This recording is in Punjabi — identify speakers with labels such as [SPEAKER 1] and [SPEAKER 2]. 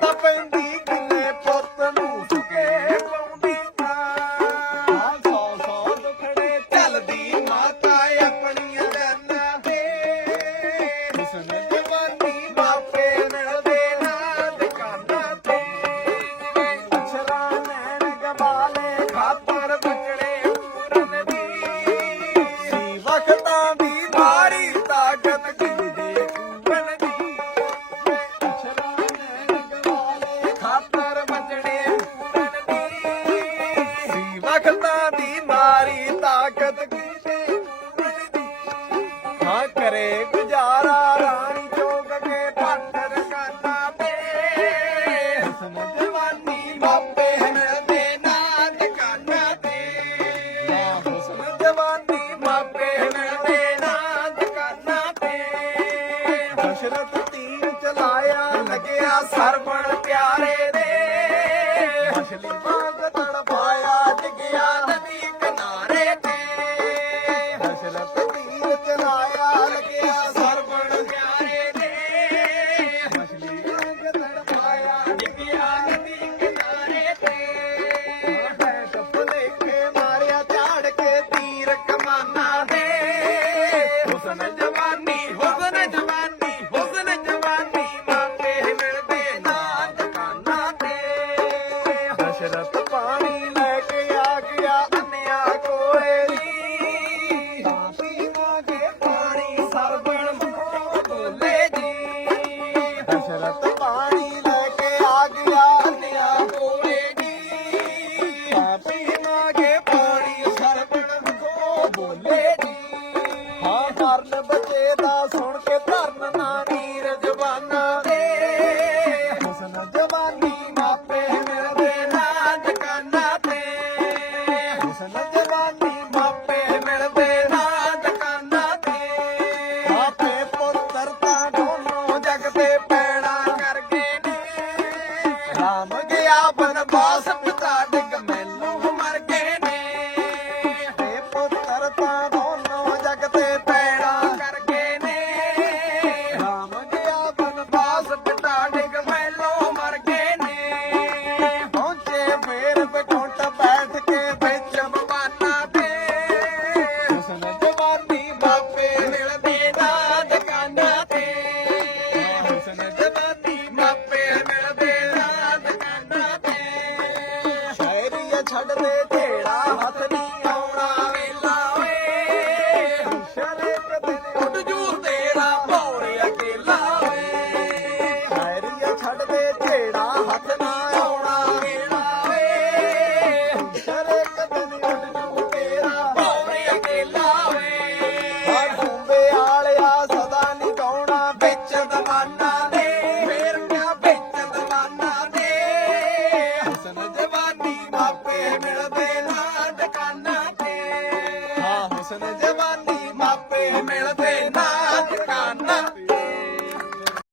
[SPEAKER 1] ਤਾਂ ਪੈਂਦੀ ਕਿੰਨੇ ਪੁੱਤ ਨੂੰ ਸੁਕੇ ਪਾਉਂਦੀ ਤਾਂ ਸੌ ਸੌ ਦੁਖੜੇ ਚੱਲਦੀ ਮਾਤਾ ਕਰੇ ਗੁਜ਼ਾਰਾ, ਰਾਣੀ ਚੌਕ ਕੇ ਪੱਥਰ ਕਾਨਾ ਤੇ ਹੁਸਨ ਜਵਾਨੀ ਬਾਪੇ
[SPEAKER 2] ਮਿਲਦੇ ਨਾ ਦੁਕਾਨਾਂ ਤੇ
[SPEAKER 1] ਹੁਸਨ ਬਾਪੇ ਮਿਲਦੇ
[SPEAKER 2] ਨਾ ਦੁਕਾਨਾਂ ਤੇ
[SPEAKER 1] ਹਸ਼ਰਤ ਤੀਰ ਚਲਾਇਆ, ਲੱਗਿਆ ਸਰਵਣ ਪਿਆਰੇ ਦੇ। ਮਛਲੀ ਬੋਲੇ ਜੀ ਹਾਂ ਕਰਨ ਬੱਚੇ ਦਾ ਸੁਣ ਕੇ ਧਰਨ ਨਾ நமக்கு யாப்பன பாசம் தாட்டுக்கமே. ਛੱਡ ਦੇ ਢੇੜਾ ਹੱਥ ਨਹੀਂ ਆਉਣਾ ਵੇਲਾ
[SPEAKER 2] ਓਏ।
[SPEAKER 1] ਸ਼ਰੇ ਕਦੇ ਉੱਡ ਜੂ ਤੇਰਾ ਭੌਰ ਅਕੇਲਾ
[SPEAKER 2] ਓਏ।
[SPEAKER 1] ਸ਼ਾਇਰੀਆ ਛੱਡ ਦੇ ਢੇੜਾ ਹੱਥ ਨਾ ਆਉਣਾ ਵੇਲਾ ਓਏ। ਸ਼ਰੇ ਕਦੇ ਉੱਡ ਜੂ ਤੇਰਾ ਭੌਰ
[SPEAKER 2] ਅਕੇਲਾ ਓਏ।
[SPEAKER 1] ਆ ਡੂੰਬੇ ਆਲਿਆ ਸਦਾ ਨਹੀਂ ਗਾਉਣਾ ਵਿੱਚ ਦਵਾਨਾ ਦੇ